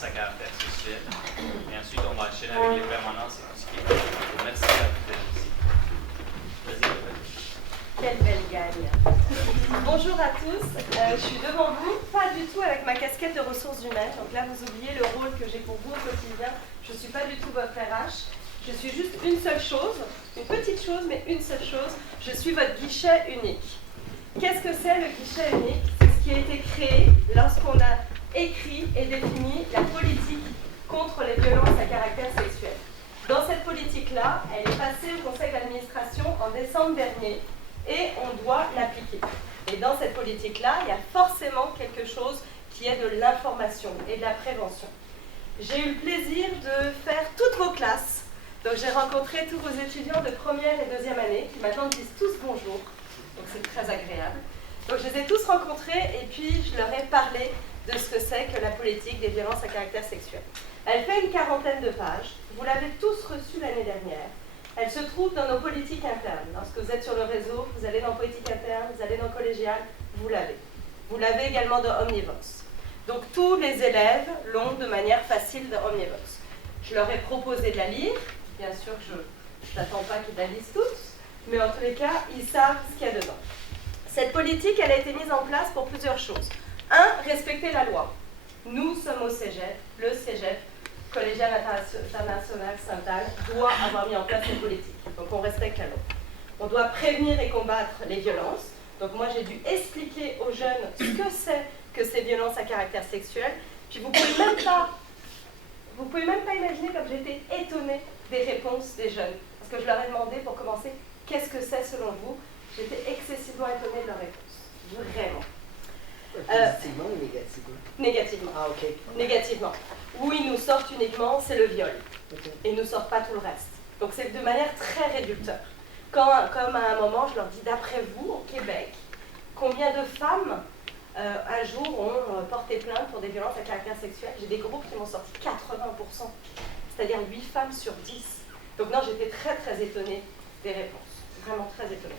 violence à caractère sexuel. Et ensuite, on va enchaîner avec les permanences et tout ce qui est. Merci à vous d'être ici. Vas-y. Quelle belle gagne. Bonjour à tous, je suis devant vous, pas du tout avec ma casquette de ressources humaines. Donc là, vous oubliez le rôle que j'ai pour vous au quotidien. Je ne suis pas du tout votre RH. Je suis juste une seule chose, une petite chose, mais une seule chose. Je suis votre guichet unique. Qu'est-ce que c'est le guichet unique? C'est ce qui a été créé lorsqu'on a écrit et défini la politique contre les violences à caractère sexuel. Dans cette politique-là, elle est passée au conseil d'administration en décembre dernier et on doit l'appliquer. Et dans cette politique-là, il y a forcément quelque chose qui est de l'information et de la prévention. J'ai eu le plaisir de faire toutes vos classes. Donc j'ai rencontré tous vos étudiants de première et deuxième année qui maintenant disent tous bonjour. Donc c'est très agréable. Donc je les ai tous rencontrés et puis je leur ai parlé de ce que c'est que la politique des violences à caractère sexuel. Elle fait une quarantaine de pages. Vous l'avez tous reçue l'année dernière. Elle se trouve dans nos politiques internes. Lorsque vous êtes sur le réseau, vous allez dans politique interne, vous allez dans collégial, vous l'avez. Vous l'avez également dans Omnivox. Donc tous les élèves l'ont de manière facile dans Omnivox. Je leur ai proposé de la lire. Bien sûr, je n'attends pas qu'ils la lisent tous, mais en tous les cas, ils savent ce qu'il y a dedans. Cette politique, elle a été mise en place pour plusieurs choses. 1. Respecter la loi. Nous sommes au CEGEP, le CEGEP, Collégial International Sainte-Anne, doit avoir mis en place cette politique. Donc on respecte la loi. On doit prévenir et combattre les violences. Donc moi, j'ai dû expliquer aux jeunes ce que c'est que ces violences à caractère sexuel. Puis vous pouvez même pas imaginer comme j'étais étonnée des réponses des jeunes. Parce que je leur ai demandé, pour commencer, qu'est-ce que c'est selon vous? J'étais excessivement étonnée de leurs réponses. Vraiment. Positivement ou négativement? Négativement. Ah, ok. Négativement. Où ils nous sortent uniquement, c'est le viol. Okay. Et ils ne nous sortent pas tout le reste. Donc c'est de manière très réducteur. Comme à un moment, je leur dis, d'après vous, au Québec, combien de femmes un jour ont porté plainte pour des violences à caractère sexuel? J'ai des groupes qui m'ont sorti 80%. C'est-à-dire 8 femmes sur 10. Donc non, j'étais très très étonnée des réponses. Vraiment très étonnée.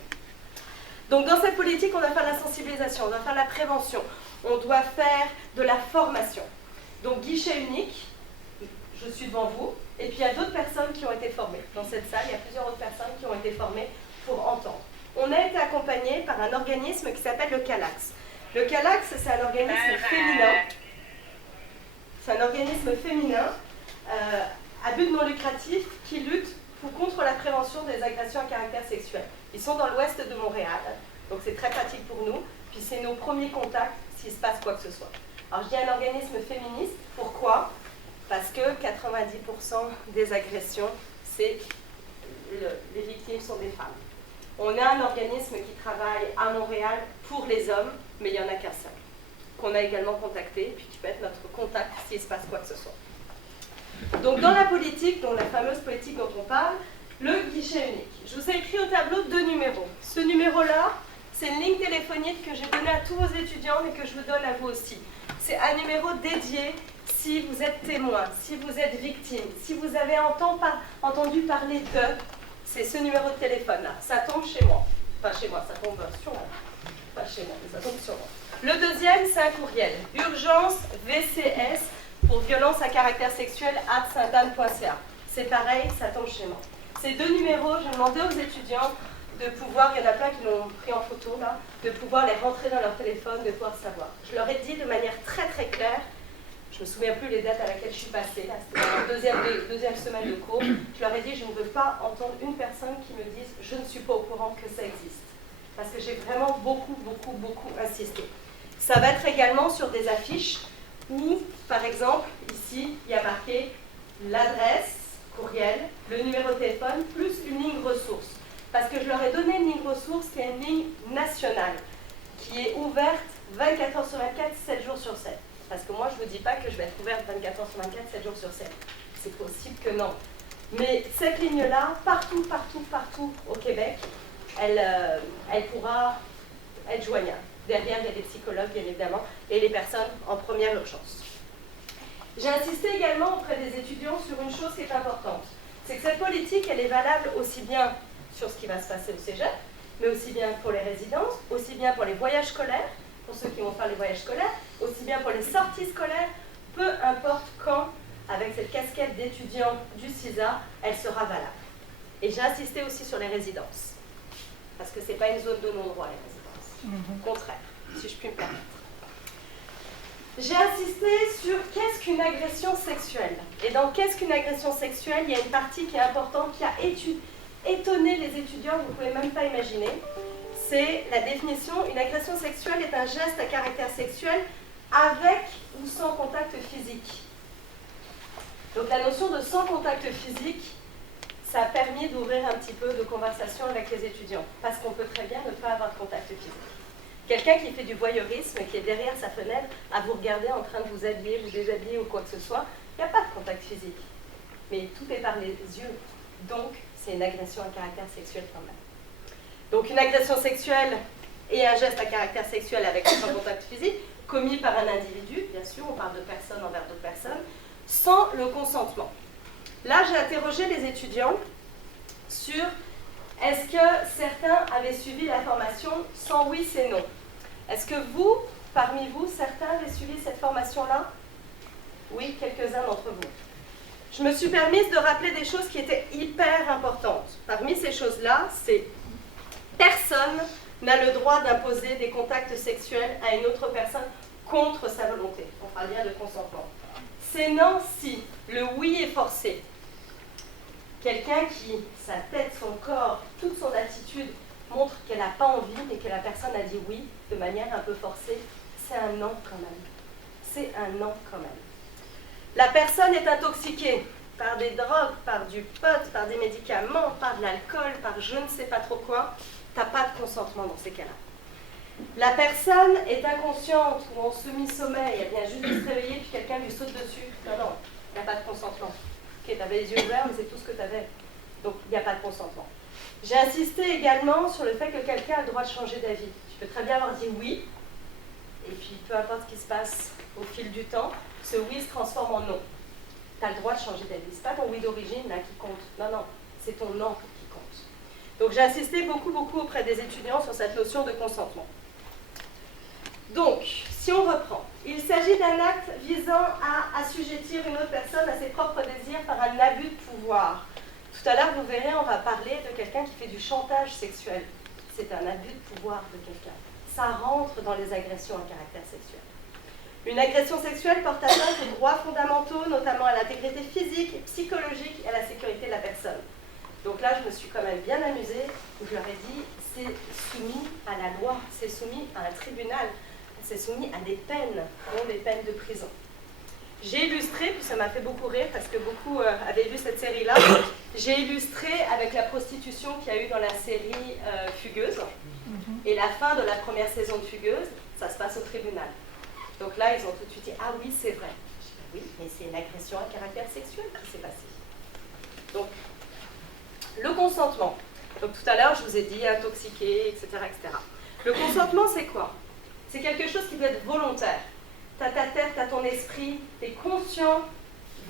Donc dans cette politique, on doit faire la sensibilisation, on doit faire la prévention, on doit faire de la formation. Donc guichet unique, je suis devant vous, et puis il y a d'autres personnes qui ont été formées. Dans cette salle, il y a plusieurs autres personnes qui ont été formées pour entendre. On a été accompagné par un organisme qui s'appelle le CALAX. Le CALAX, c'est un organisme féminin. C'est un organisme féminin à but non lucratif qui lutte contre la prévention des agressions à caractère sexuel. Ils sont dans l'ouest de Montréal, donc c'est très pratique pour nous. Puis c'est nos premiers contacts s'il se passe quoi que ce soit. Alors je dis un organisme féministe, pourquoi? Parce que 90% des agressions, les victimes sont des femmes. On a un organisme qui travaille à Montréal pour les hommes, mais il n'y en a qu'un seul, qu'on a également contacté, puis qui peut être notre contact s'il se passe quoi que ce soit. Donc dans la politique, dans la fameuse politique dont on parle, le guichet unique. Je vous ai écrit au tableau 2 numéros. Ce numéro-là, c'est une ligne téléphonique que j'ai donnée à tous vos étudiants, mais que je vous donne à vous aussi. C'est un numéro dédié si vous êtes témoin, si vous êtes victime, si vous avez entendu parler d'eux. C'est ce numéro de téléphone-là. Ça tombe chez moi. Pas chez moi, ça tombe sur moi. Pas chez moi, mais ça tombe sur moi. Le deuxième, c'est un courriel. Urgence VCS pour violence à caractère sexuel @saintanne.ca. C'est pareil, ça tombe chez moi. Ces 2 numéros, j'ai demandé aux étudiants de pouvoir, il y en a plein qui l'ont pris en photo là, de pouvoir les rentrer dans leur téléphone, de pouvoir savoir. Je leur ai dit de manière très très claire, je ne me souviens plus les dates à laquelle je suis passée, là, c'était dans la deuxième semaine de cours, je leur ai dit je ne veux pas entendre une personne qui me dise je ne suis pas au courant que ça existe. Parce que j'ai vraiment beaucoup insisté. Ça va être également sur des affiches où, par exemple, ici, il y a marqué l'adresse, courriel, le numéro de téléphone, plus une ligne ressource. Parce que je leur ai donné une ligne ressource qui est une ligne nationale, qui est ouverte 24 heures sur 24, 7 jours sur 7. Parce que moi, je ne vous dis pas que je vais être ouverte 24 heures sur 24, 7 jours sur 7. C'est possible que non. Mais cette ligne-là, partout au Québec, elle pourra être joignable. Derrière, il y a des psychologues, bien évidemment, et les personnes en première urgence. J'ai insisté également auprès des étudiants sur une chose qui est importante. C'est que cette politique, elle est valable aussi bien sur ce qui va se passer au cégep, mais aussi bien pour les résidences, aussi bien pour les voyages scolaires, pour ceux qui vont faire les voyages scolaires, aussi bien pour les sorties scolaires, peu importe quand, avec cette casquette d'étudiant du CISA, elle sera valable. Et j'ai insisté aussi sur les résidences, parce que ce n'est pas une zone de non-droit, les résidences. Au contraire, si je puis me permettre. J'ai insisté sur qu'est-ce qu'une agression sexuelle. Et dans qu'est-ce qu'une agression sexuelle, il y a une partie qui est importante, qui a étonné les étudiants, vous ne pouvez même pas imaginer. C'est la définition, une agression sexuelle est un geste à caractère sexuel avec ou sans contact physique. Donc la notion de sans contact physique, ça a permis d'ouvrir un petit peu de conversation avec les étudiants, parce qu'on peut très bien ne pas avoir de contact physique. Quelqu'un qui fait du voyeurisme, qui est derrière sa fenêtre, à vous regarder en train de vous habiller, vous déshabiller ou quoi que ce soit, il n'y a pas de contact physique. Mais tout est par les yeux, donc c'est une agression à caractère sexuel quand même. Donc une agression sexuelle et un geste à caractère sexuel avec ou sans contact physique, commis par un individu, bien sûr, on parle de personnes envers d'autres personnes, sans le consentement. Là, j'ai interrogé les étudiants sur est-ce que certains avaient suivi la formation sans oui, c'est non. Est-ce que vous, parmi vous, certains avaient suivi cette formation-là? Oui, quelques-uns d'entre vous. Je me suis permise de rappeler des choses qui étaient hyper importantes. Parmi ces choses-là, c'est personne n'a le droit d'imposer des contacts sexuels à une autre personne contre sa volonté. On parle bien de consentement. C'est non si le oui est forcé. Quelqu'un qui, sa tête, son corps, toute son attitude montre qu'elle n'a pas envie et que la personne a dit oui de manière un peu forcée, c'est un non quand même. C'est un non quand même. La personne est intoxiquée par des drogues, par du pot, par des médicaments, par de l'alcool, par je ne sais pas trop quoi. Tu n'as pas de consentement dans ces cas-là. La personne est inconsciente ou en semi-sommeil, elle vient juste de se réveiller puis quelqu'un lui saute dessus. Non, non, il n'y a pas de consentement. Ok, tu avais les yeux ouverts, mais c'est tout ce que tu avais. Donc, il n'y a pas de consentement. J'ai insisté également sur le fait que quelqu'un a le droit de changer d'avis. Tu peux très bien avoir dit oui, et puis peu importe ce qui se passe au fil du temps, ce oui se transforme en non. Tu as le droit de changer d'avis. Ce n'est pas ton oui d'origine là qui compte. Non, non, c'est ton non qui compte. Donc, j'ai insisté beaucoup auprès des étudiants sur cette notion de consentement. Donc, si on reprend, il s'agit d'un acte visant à assujettir une autre personne à ses propres désirs par un abus de pouvoir. Tout à l'heure, vous verrez, on va parler de quelqu'un qui fait du chantage sexuel. C'est un abus de pouvoir de quelqu'un. Ça rentre dans les agressions à caractère sexuel. Une agression sexuelle porte atteinte aux droits fondamentaux, notamment à l'intégrité physique, psychologique et à la sécurité de la personne. Donc là, je me suis quand même bien amusée, où je leur ai dit, c'est soumis à la loi, c'est soumis à un tribunal. C'est soumis à des peines, non des peines de prison. J'ai illustré, puis ça m'a fait beaucoup rire parce que beaucoup avaient vu cette série-là, j'ai illustré avec la prostitution qu'il y a eu dans la série Fugueuse. Et la fin de la première saison de Fugueuse, ça se passe au tribunal. Donc là, ils ont tout de suite dit, ah oui, c'est vrai. Je dis, oui, mais c'est une agression à caractère sexuel qui s'est passée. Donc, le consentement. Donc tout à l'heure, je vous ai dit intoxiqué, etc., etc. Le consentement, c'est quoi? C'est quelque chose qui doit être volontaire. Tu as ta tête, tu as ton esprit, tu es conscient,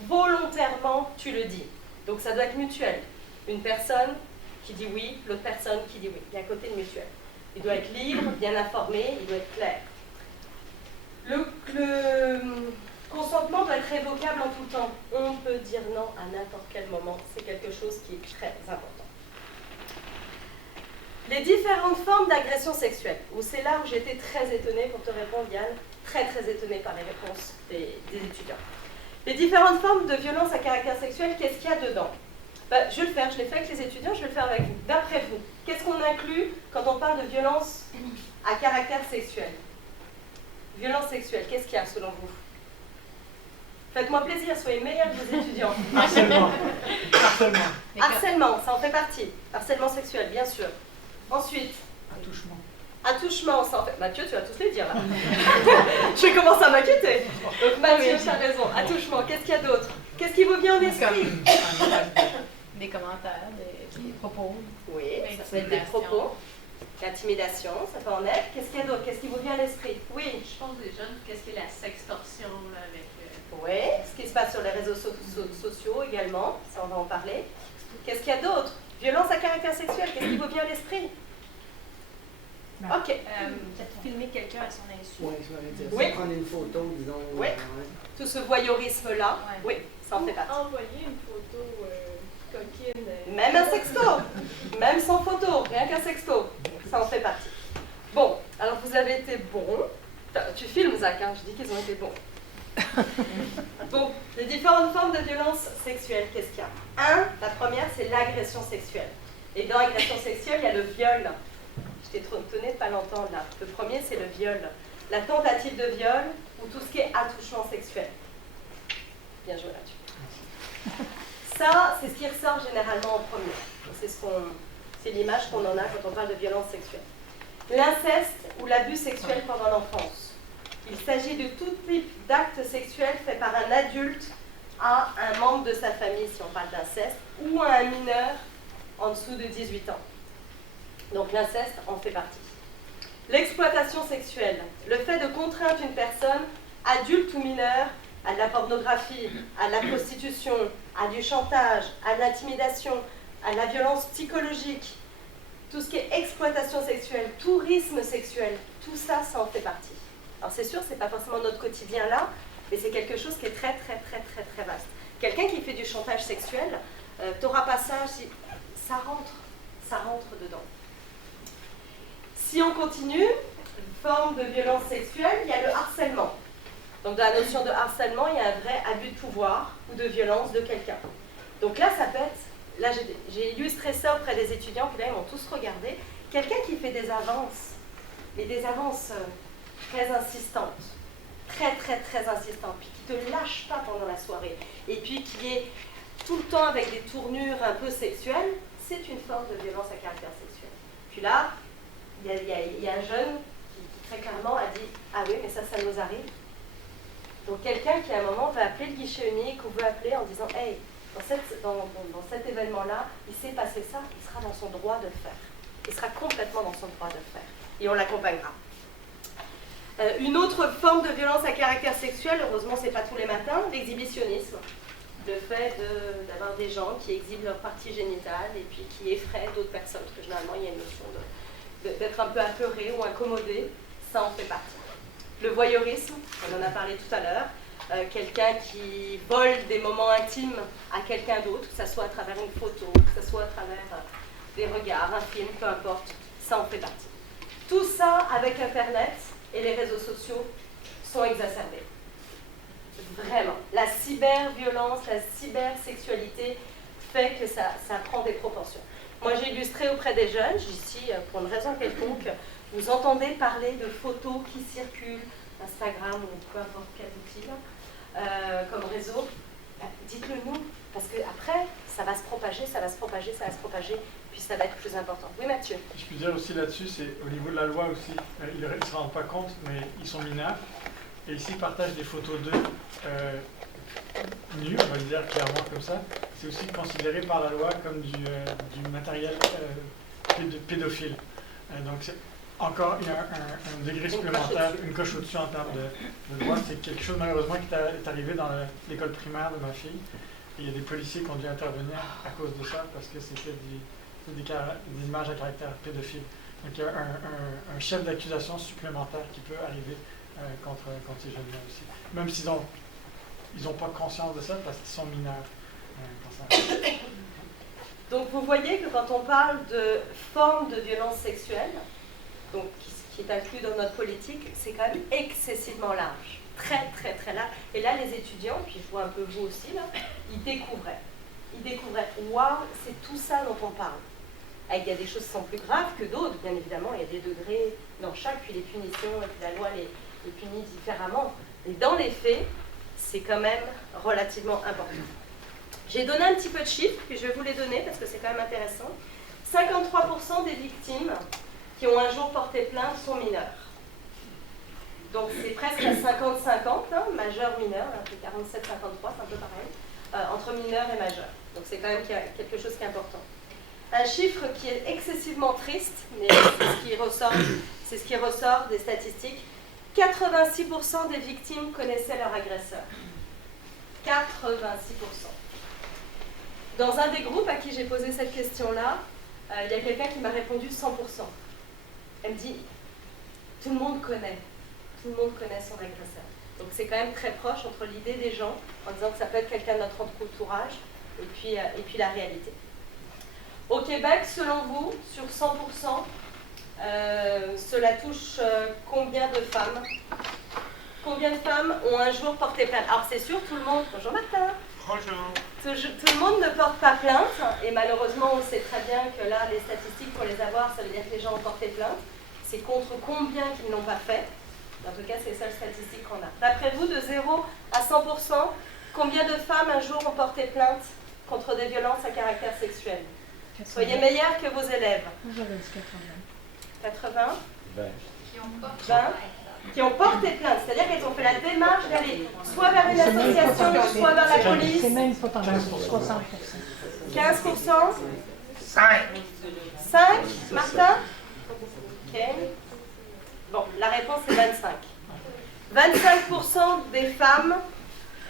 volontairement, tu le dis. Donc ça doit être mutuel. Une personne qui dit oui, l'autre personne qui dit oui. Il y a un côté mutuel. Il doit être libre, bien informé, il doit être clair. Le consentement doit être révocable en tout temps. On peut dire non à n'importe quel moment. C'est quelque chose qui est très important. Les différentes formes d'agression sexuelle, c'est là où j'ai été très étonnée, pour te répondre Yann, très étonnée par les réponses des étudiants. Les différentes formes de violence à caractère sexuel, qu'est-ce qu'il y a dedans? Je vais le faire, je l'ai fait avec les étudiants, je vais le faire avec vous. D'après vous, qu'est-ce qu'on inclut quand on parle de violence à caractère sexuel? Violence sexuelle, qu'est-ce qu'il y a selon vous? Faites-moi plaisir, soyez meilleurs que vos étudiants. Harcèlement. Harcèlement, ça en fait partie. Harcèlement sexuel, bien sûr. Ensuite, Attouchement. attouchement, ça en fait. Mathieu, tu vas tous les dire là. Je vais commencer à m'inquiéter. Donc Mathieu, tu as raison. Attouchement, qu'est-ce qu'il y a d'autre? Qu'est-ce qui vous vient en esprit? Des commentaires, des propos. Oui, ça peut être des propos. L'intimidation, ça peut en être. Qu'est-ce qu'il y a d'autre? Qu'est-ce qui vous vient à l'esprit? Oui. Je pense des jeunes, qu'est-ce qu'est la sextorsion là, avec... Oui, ce qui se passe sur les réseaux sociaux également, ça on va en parler. Qu'est-ce qu'il y a d'autre? Violence à caractère sexuel, qu'est-ce qui vous vient à l'esprit? Ok. Peut-être filmer quelqu'un à son insu. Oui, je vais dire. Oui. Prendre une photo, disons. Oui. Tout tout ce voyeurisme-là, Ouais. oui, ça en fait partie. Envoyer une photo coquine. Même un sexto, même sans photo, rien qu'un sexto, ça en fait partie. Bon, alors vous avez été bons. Tu filmes, Zach, hein, je dis qu'ils ont été bons. Bon, les différentes formes de violence sexuelle, qu'est-ce qu'il y a? La première, c'est l'agression sexuelle. Et dans l'agression sexuelle, il y a le viol. Je t'ai trop étonnée de ne pas l'entendre là. Le premier, c'est le viol. La tentative de viol ou tout ce qui est attouchement sexuel. Bien joué là-dessus. Ça, c'est ce qui ressort généralement en premier. C'est l'image qu'on en a quand on parle de violence sexuelle. L'inceste ou l'abus sexuel pendant l'enfance. Il s'agit de tout type d'acte sexuel fait par un adulte à un membre de sa famille, si on parle d'inceste, ou à un mineur en dessous de 18 ans. Donc l'inceste en fait partie. L'exploitation sexuelle, le fait de contraindre une personne, adulte ou mineure, à de la pornographie, à de la prostitution, à du chantage, à de l'intimidation, à de la violence psychologique, tout ce qui est exploitation sexuelle, tourisme sexuel, tout ça, ça en fait partie. Alors c'est sûr, c'est pas forcément notre quotidien là, mais c'est quelque chose qui est très très très très très vaste. Quelqu'un qui fait du chantage sexuel, t'auras pas ça, ça rentre dedans. Si on continue, une forme de violence sexuelle, il y a le harcèlement. Donc dans la notion de harcèlement, il y a un vrai abus de pouvoir ou de violence de quelqu'un. Donc là, ça peut être, là j'ai illustré ça auprès des étudiants, puis là ils m'ont tous regardé, quelqu'un qui fait des avances, mais des avances très insistantes, très très très insistantes, puis qui ne te lâche pas pendant la soirée, et puis qui est tout le temps avec des tournures un peu sexuelles, c'est une forme de violence à caractère sexuel. Puis là, il y a un jeune qui très clairement a dit « Ah oui, mais ça nous arrive ». Donc quelqu'un qui à un moment va appeler le guichet unique ou veut appeler en disant « Hey, dans cet événement-là, il s'est passé ça, il sera dans son droit de le faire. Il sera complètement dans son droit de le faire. Et on l'accompagnera. » Une autre forme de violence à caractère sexuel, heureusement c'est pas tous les matins, l'exhibitionnisme. Le fait d'avoir des gens qui exhibent leur partie génitale et puis qui effraient d'autres personnes, parce que généralement il y a une notion d'être un peu apeuré ou incommodé, ça en fait partie. Le voyeurisme, on en a parlé tout à l'heure, quelqu'un qui vole des moments intimes à quelqu'un d'autre, que ce soit à travers une photo, que ce soit à travers des regards, un film, peu importe, ça en fait partie. Tout ça avec Internet et les réseaux sociaux sont exacerbés. Vraiment. La cyberviolence, la cybersexualité fait que ça prend des proportions. Moi, j'ai illustré auprès des jeunes, ici, pour une raison quelconque, vous entendez parler de photos qui circulent, Instagram ou peu importe quel outil, comme réseau, dites-le nous, parce qu'après, ça va se propager, puis ça va être plus important. Oui, Mathieu. Je peux dire aussi là-dessus, c'est au niveau de la loi aussi, ils ne se rendent pas compte, mais ils sont mineurs, et ici ils partagent des photos d'eux nus, on va le dire clairement comme ça. C'est aussi considéré par la loi comme du matériel pédophile. Donc c'est encore il y a un degré supplémentaire, une coche au-dessus en termes de droit. C'est quelque chose malheureusement qui est arrivé dans l'école primaire de ma fille. Et il y a des policiers qui ont dû intervenir à cause de ça parce que c'était des images à caractère pédophile. Donc il y a un chef d'accusation supplémentaire qui peut arriver contre ces jeunes-là aussi. Même s'ils n'ont pas conscience de ça parce qu'ils sont mineurs. Donc vous voyez que quand on parle de forme de violence sexuelle, donc qui est inclus dans notre politique, c'est quand même excessivement large, très très très large. Et là les étudiants, puis je vois un peu vous aussi là, ils découvraient, waouh, c'est tout ça dont on parle. Il y a des choses qui sont plus graves que d'autres, bien évidemment, il y a des degrés dans chaque, puis les punitions, et puis la loi les punit différemment. Mais dans les faits, c'est quand même relativement important. J'ai donné un petit peu de chiffres, puis je vais vous les donner parce que c'est quand même intéressant. 53% des victimes qui ont un jour porté plainte sont mineurs. Donc c'est presque à 50-50, hein, majeur-mineur, c'est 47-53, c'est un peu pareil, entre mineurs et majeurs. Donc c'est quand même quelque chose qui est important. Un chiffre qui est excessivement triste, mais c'est ce qui ressort des statistiques. 86% des victimes connaissaient leur agresseur. 86%. Dans un des groupes à qui j'ai posé cette question-là, il y a quelqu'un qui m'a répondu 100%. Elle me dit, tout le monde connaît son agresseur. Donc c'est quand même très proche entre l'idée des gens, en disant que ça peut être quelqu'un de notre entourage, et puis la réalité. Au Québec, selon vous, sur 100%, cela touche combien de femmes? Combien de femmes ont un jour porté plainte? Alors c'est sûr, tout le monde... Bonjour Martin. Bonjour. Tout le monde ne porte pas plainte, et malheureusement on sait très bien que là, les statistiques, pour les avoir, ça veut dire que les gens ont porté plainte. C'est contre combien qu'ils ne l'ont pas fait. En tout cas, c'est les seules statistiques qu'on a. D'après vous, de 0 à 100%, combien de femmes un jour ont porté plainte contre des violences à caractère sexuel? 80. Soyez meilleurs que vos élèves. J'aurais dit 80. 80? 20? Qui ont porté plainte, c'est-à-dire qu'elles ont fait la démarche d'aller soit vers une association, soit vers la police. C'est même pas tant 60%. 15%? 5. 5? Martin? Ok. Bon, la réponse est 25. 25% des femmes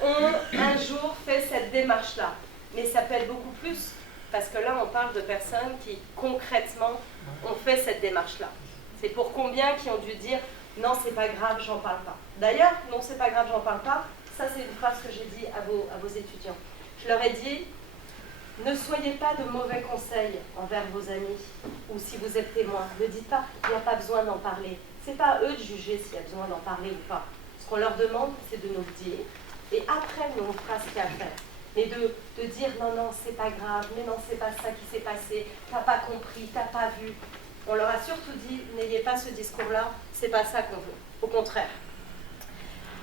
ont un jour fait cette démarche-là. Mais ça peut être beaucoup plus, parce que là, on parle de personnes qui, concrètement, ont fait cette démarche-là. C'est pour combien qui ont dû dire « Non, c'est pas grave, j'en parle pas ». D'ailleurs, « Non, c'est pas grave, j'en parle pas », ça, c'est une phrase que j'ai dit à vos étudiants. Je leur ai dit « Ne soyez pas de mauvais conseils envers vos amis, ou si vous êtes témoin. Ne dites pas « Il n'y a pas besoin d'en parler ». C'est pas à eux de juger s'il y a besoin d'en parler ou pas. Ce qu'on leur demande, c'est de nous le dire. Et après, nous, on fera ce qu'il y a à faire. Mais de dire non, non, c'est pas grave, mais non, c'est pas ça qui s'est passé, t'as pas compris, t'as pas vu. On leur a surtout dit, n'ayez pas ce discours-là, c'est pas ça qu'on veut. Au contraire.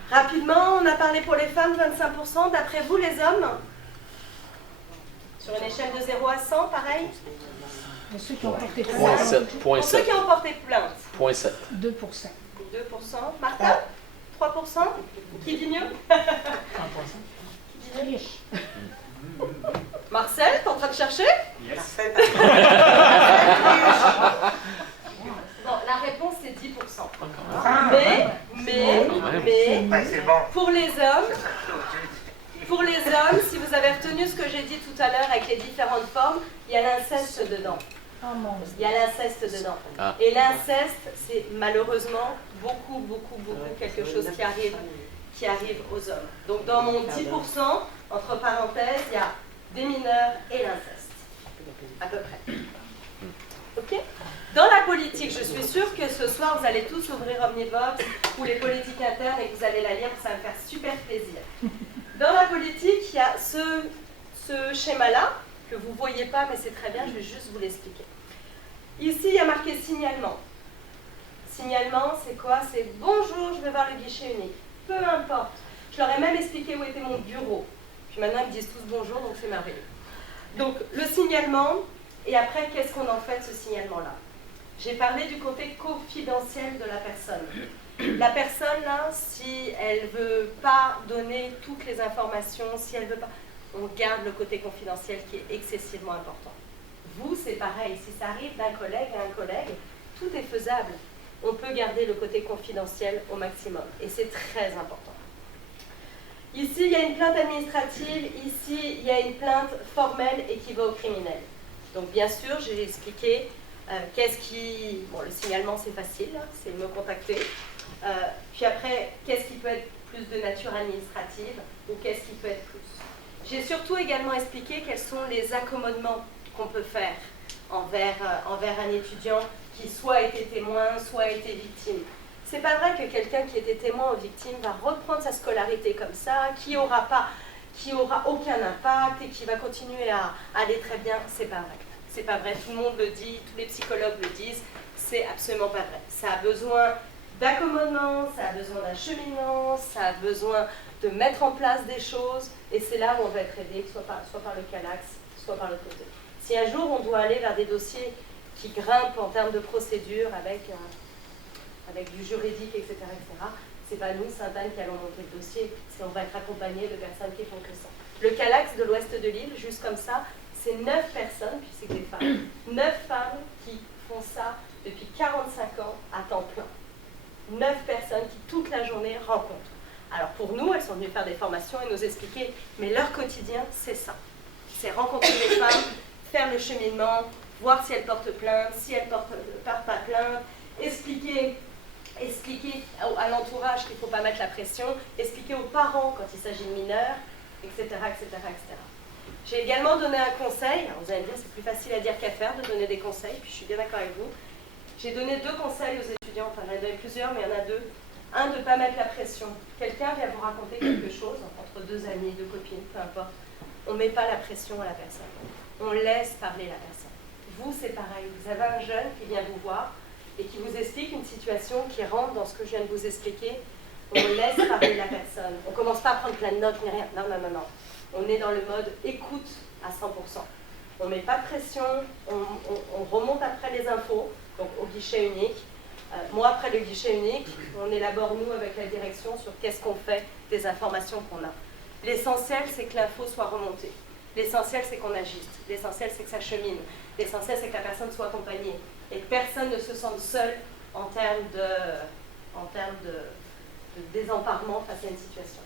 Rapidement, on a parlé pour les femmes, 25%. D'après vous, les hommes, sur une échelle de 0 à 100, pareil? Et ceux qui ont porté plainte. Pour ceux qui ont porté plainte. 0,7. 2%. 2%. Martin? 3%? Qui dit mieux? 1%. Triche. Marcel, t'es en train de chercher? Yes. Bon, la réponse c'est 10%. Ah, Mais, c'est bon. pour les hommes, si vous avez retenu ce que j'ai dit tout à l'heure avec les différentes formes, il y a l'inceste dedans. Oh mon Dieu. Il y a l'inceste dedans. Ah. Et l'inceste, c'est malheureusement beaucoup quelque chose qui arrive aux hommes. Donc dans mon 10%, entre parenthèses, il y a des mineurs et l'inceste. À peu près. Ok? Dans la politique, je suis sûre que ce soir, vous allez tous ouvrir Omnivox ou les politiques internes et que vous allez la lire, ça va me faire super plaisir. Dans la politique, il y a ce schéma-là, que vous ne voyez pas, mais c'est très bien, je vais juste vous l'expliquer. Ici, il y a marqué signalement. Signalement, c'est quoi? C'est bonjour, je vais voir le guichet unique. Peu importe. Je leur ai même expliqué où était mon bureau. Puis maintenant, ils me disent tous bonjour, donc c'est merveilleux. Donc, le signalement, et après, qu'est-ce qu'on en fait de ce signalement-là? J'ai parlé du côté confidentiel de la personne. La personne, là, si elle ne veut pas donner toutes les informations, si elle ne veut pas... On garde le côté confidentiel qui est excessivement important. Vous, c'est pareil. Si ça arrive d'un collègue à un collègue, tout est faisable. On peut garder le côté confidentiel au maximum. Et c'est très important. Ici, il y a une plainte administrative. Ici, il y a une plainte formelle et qui va au criminel. Donc, bien sûr, j'ai expliqué Bon, le signalement, c'est facile, hein, c'est me contacter. Puis après, qu'est-ce qui peut être plus de nature administrative ou qu'est-ce qui peut être plus. J'ai surtout également expliqué quels sont les accommodements qu'on peut faire envers un étudiant qui soit a été témoin, soit a été victime. C'est pas vrai que quelqu'un qui était témoin ou victime va reprendre sa scolarité comme ça, qui aura aucun impact et qui va continuer à aller très bien. C'est pas vrai. C'est pas vrai. Tout le monde le dit, tous les psychologues le disent. C'est absolument pas vrai. Ça a besoin d'accommodement, ça a besoin d'un cheminement, ça a besoin de mettre en place des choses. Et c'est là où on va être aidé, soit par le CALAX, soit par l'autre côté. Si un jour on doit aller vers des dossiers qui grimpent en termes de procédure avec du juridique, etc., c'est pas nous, Sainte-Anne, qui allons monter le dossier. On va être accompagné de personnes qui font que ça. Le CALAX de l'ouest de l'île, juste comme ça, c'est 9 personnes, puis c'est que des femmes, 9 femmes qui font ça depuis 45 ans à temps plein. 9 personnes qui toute la journée rencontrent. Alors pour nous, elles sont venues faire des formations et nous expliquer, mais leur quotidien, c'est ça. C'est rencontrer les femmes, faire le cheminement, voir si elles portent plainte, si elles ne portent pas plainte, expliquer expliquer à l'entourage qu'il ne faut pas mettre la pression, expliquer aux parents quand il s'agit de mineurs, etc., etc., etc. J'ai également donné un conseil. Alors vous allez me dire, c'est plus facile à dire qu'à faire de donner des conseils, puis je suis bien d'accord avec vous. J'ai donné 2 conseils aux étudiants, enfin j'en ai donné plusieurs, mais il y en a 2. Un, de ne pas mettre la pression. Quelqu'un vient vous raconter quelque chose, entre 2 amis, 2 copines, peu importe. On ne met pas la pression à la personne. On laisse parler la personne. Vous, c'est pareil. Vous avez un jeune qui vient vous voir et qui vous explique une situation qui rentre dans ce que je viens de vous expliquer. On laisse parler la personne. On ne commence pas à prendre plein de notes ni rien. Non, non, non, non. On est dans le mode écoute à 100%. On ne met pas de pression, on remonte après les infos, donc au guichet unique. Moi, après le guichet unique, on élabore, nous, avec la direction, sur qu'est-ce qu'on fait des informations qu'on a. L'essentiel, c'est que l'info soit remontée. L'essentiel, c'est qu'on agisse. L'essentiel, c'est que ça chemine. L'essentiel, c'est que la personne soit accompagnée. Et que personne ne se sente seul en termes de désemparement face à une situation.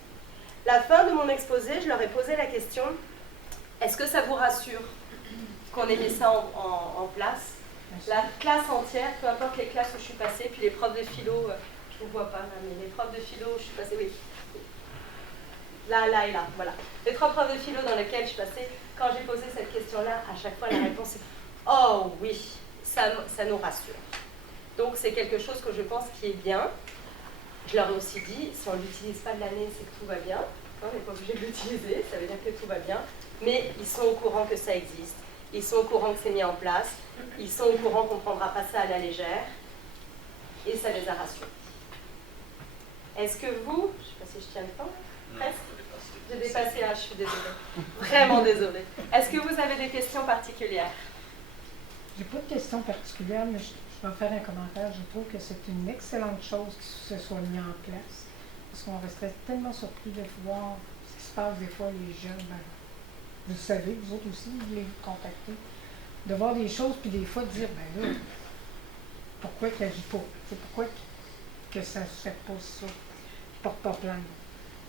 La fin de mon exposé, je leur ai posé la question, est-ce que ça vous rassure qu'on ait mis ça en place? La classe entière, peu importe les classes où je suis passée, puis les profs de philo, je ne vous vois pas là, mais les profs de philo où je suis passée, oui. Là et là, voilà. Les 3 profs de philo dans lesquels je suis passée, quand j'ai posé cette question-là, à chaque fois la réponse est « Oh oui, ça nous rassure ». Donc c'est quelque chose que je pense qui est bien. Je leur ai aussi dit, si on ne l'utilise pas de l'année, c'est que tout va bien. On n'est pas obligé de l'utiliser, ça veut dire que tout va bien. Mais ils sont au courant que ça existe. Ils sont au courant que c'est mis en place. Ils sont au courant qu'on ne prendra pas ça à la légère. Et ça les a rassurés. Est-ce que vous, je ne sais pas si je tiens le temps, presque. J'ai dépassé, je suis désolée. Vraiment désolée. Est-ce que vous avez des questions particulières? J'ai pas de questions particulières, mais je vais faire un commentaire. Je trouve que c'est une excellente chose que ce soit mis en place. Parce qu'on resterait tellement surpris de voir ce qui se passe des fois, les jeunes. Ben, vous savez, vous autres aussi, vous voulez vous contacter. De voir des choses, puis des fois de dire, ben là, pourquoi qu'il n'agit pas? C'est pourquoi que ça ne se fait pas ça? Je porte pas plainte.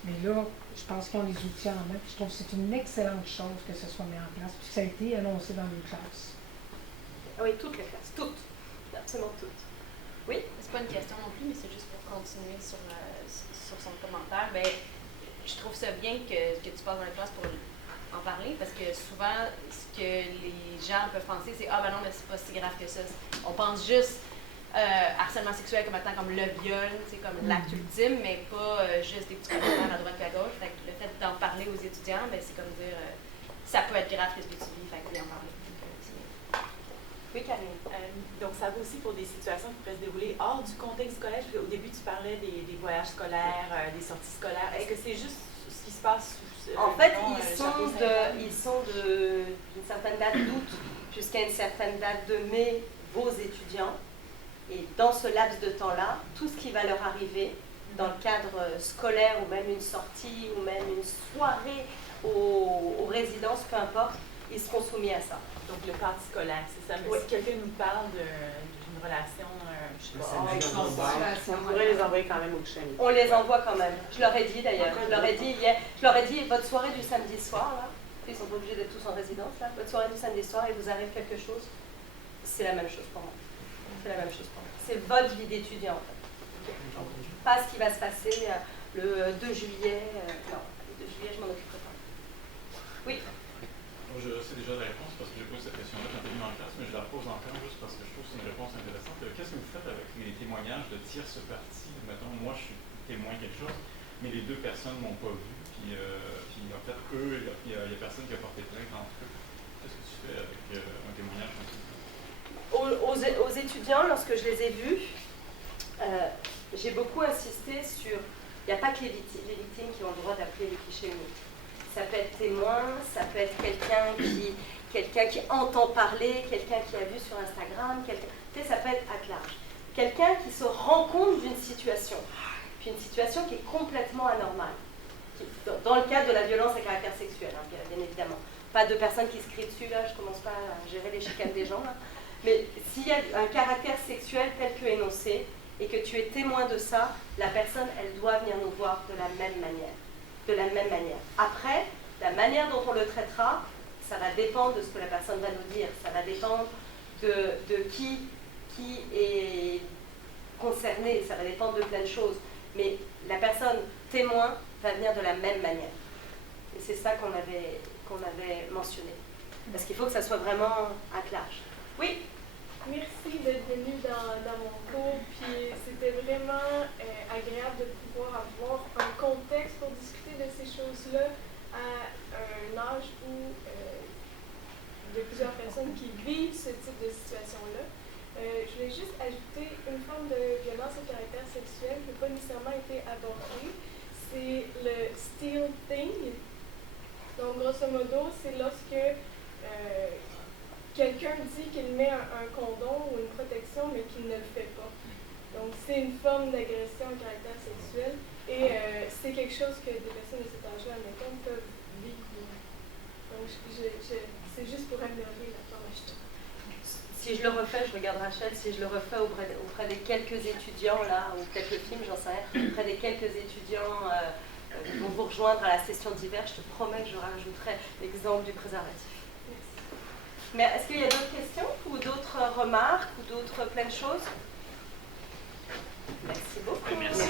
Mais là, je pense qu'ils ont les outils en main. Puis je trouve que c'est une excellente chose que ce soit mis en place. Puis que ça a été annoncé dans les classes. Oui, toutes les classes, toutes. Absolument toutes. Oui? C'est pas une question non plus, mais c'est juste pour continuer sur son commentaire. Ben, je trouve ça bien que tu passes dans la classe pour en parler, parce que souvent, ce que les gens peuvent penser, c'est « Ah ben non, mais c'est pas si grave que ça ». On pense juste harcèlement sexuel comme le viol, comme l'acte ultime, mais pas juste des petits commentaires à droite et à gauche. Fait que le fait d'en parler aux étudiants, ben, c'est comme dire ça peut être grave ce que tu vis, fait que en parler. Oui, Karine. Donc, ça vaut aussi pour des situations qui peuvent se dérouler hors du contexte scolaire. Au début, tu parlais des voyages scolaires, des sorties scolaires. Est-ce que c'est juste ce qui se passe? En fait, ils sont d'une certaine date d'août jusqu'à une certaine date de mai, vos étudiants. Et dans ce laps de temps-là, tout ce qui va leur arriver dans le cadre scolaire ou même une sortie ou même une soirée aux résidences, peu importe, ils seront soumis à ça. Donc le cadre scolaire, c'est ça. Mais oui. Si quelqu'un nous parle d'une relation, je sais pas, On pourrait les envoyer quand même au guichet. On les envoie quand même. Je leur ai dit d'ailleurs. Je leur ai dit hier. Je leur ai dit votre soirée du samedi soir là. Ils sont pas obligés d'être tous en résidence là. Votre soirée du samedi soir, il vous arrive quelque chose. C'est la même chose pour moi. C'est la même chose pour moi. C'est votre vie d'étudiant en fait. Pas ce qui va se passer le 2 juillet. Non, le 2 juillet, je m'en occuperai pas. Oui. Je sais déjà la réponse parce que j'ai posé cette question-là quand tu es venu en classe, mais je la repose encore juste parce que je trouve que c'est une réponse intéressante. Qu'est-ce que vous faites avec les témoignages de tierces parties? Mettons, moi, je suis témoin de quelque chose, mais les 2 personnes ne m'ont pas vu, puis en fait, eux, il y a personne qui a porté plainte entre eux. Qu'est-ce que tu fais avec un témoignage comme ça? Aux étudiants, lorsque je les ai vus, j'ai beaucoup insisté sur... Il n'y a pas que les victimes qui ont le droit d'appeler les clichés uniques. Ça peut être témoin, ça peut être quelqu'un qui entend parler, quelqu'un qui a vu sur Instagram, ça peut être à large. Quelqu'un qui se rend compte d'une situation, puis une situation qui est complètement anormale. Dans le cadre de la violence à caractère sexuel, hein, bien évidemment. Pas de personnes qui se crient dessus, là, je ne commence pas à gérer les chicanes des gens. Là. Mais s'il y a un caractère sexuel tel que énoncé, et que tu es témoin de ça, la personne, elle doit venir nous voir de la même manière. De la même manière. Après, la manière dont on le traitera, ça va dépendre de ce que la personne va nous dire. Ça va dépendre de qui est concerné, ça va dépendre de plein de choses, mais la personne témoin va venir de la même manière. Et c'est ça qu'on avait mentionné. Parce qu'il faut que ça soit vraiment à large. Oui? Merci d'être venu dans mon cours, puis c'était vraiment agréable de pouvoir avoir un contexte pour discuter de ces choses-là à un âge où il y a plusieurs personnes qui vivent ce type de situation-là. Je voulais juste ajouter une forme de violence au caractère sexuel qui n'a pas nécessairement été abordée. C'est le steal thing. Donc, grosso modo, c'est lorsque quelqu'un dit qu'il met un condom ou une protection, mais qu'il ne le fait pas. Donc, c'est une forme d'agression au caractère sexuel et c'est quelque chose que des personnes de cet âge-là, admettons, peuvent vivre. Donc, c'est juste pour améliorer la forme. Si je le refais, je regarde Rachel, si je le refais auprès des quelques étudiants, là, ou quelques films, j'en sais rien, auprès des quelques étudiants qui vont vous rejoindre à la session d'hiver, je te promets que je rajouterai l'exemple du préservatif. Mais est-ce qu'il y a d'autres questions ou d'autres remarques ou d'autres plein de choses? Merci beaucoup. Merci.